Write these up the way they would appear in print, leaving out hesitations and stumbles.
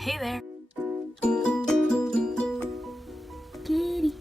Hey there. Kitty.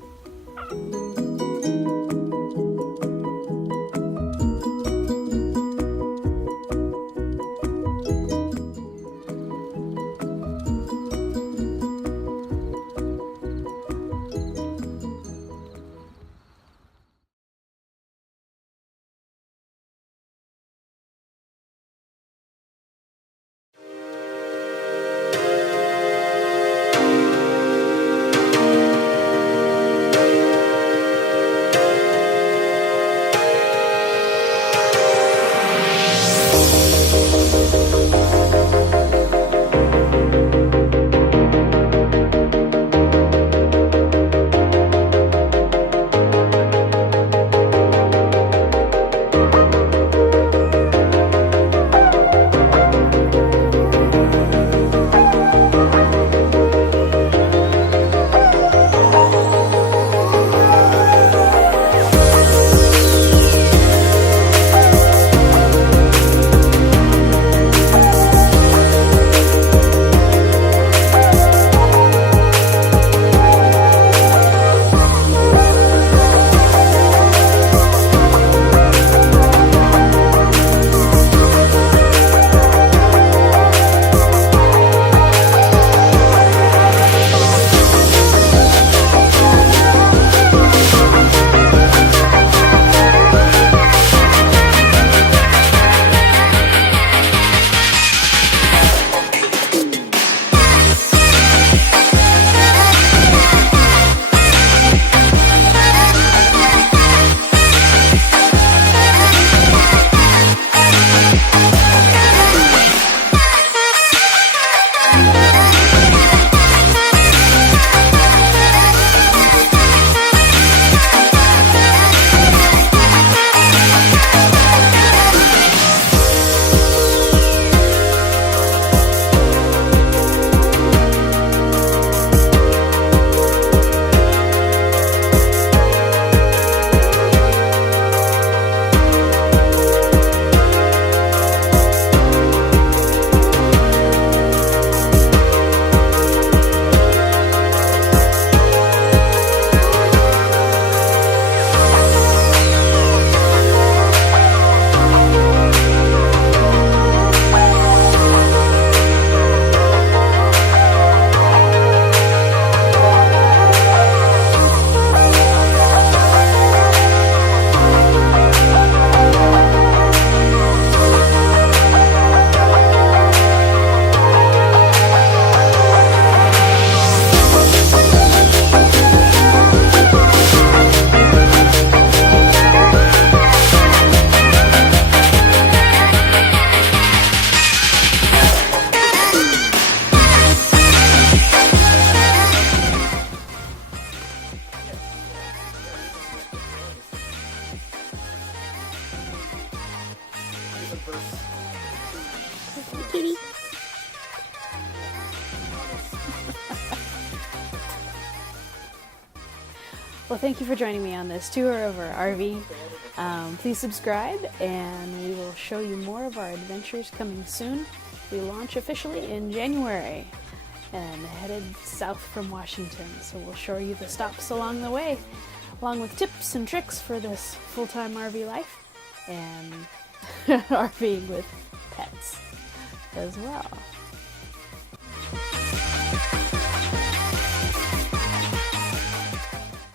Kitty. Well, thank you for joining me on this tour of our RV. Please subscribe and we will show you more of our adventures coming soon. We launch officially in January and headed south from Washington, so we'll show you the stops along the way, along with tips and tricks for this full-time RV life and RVing with pets as well.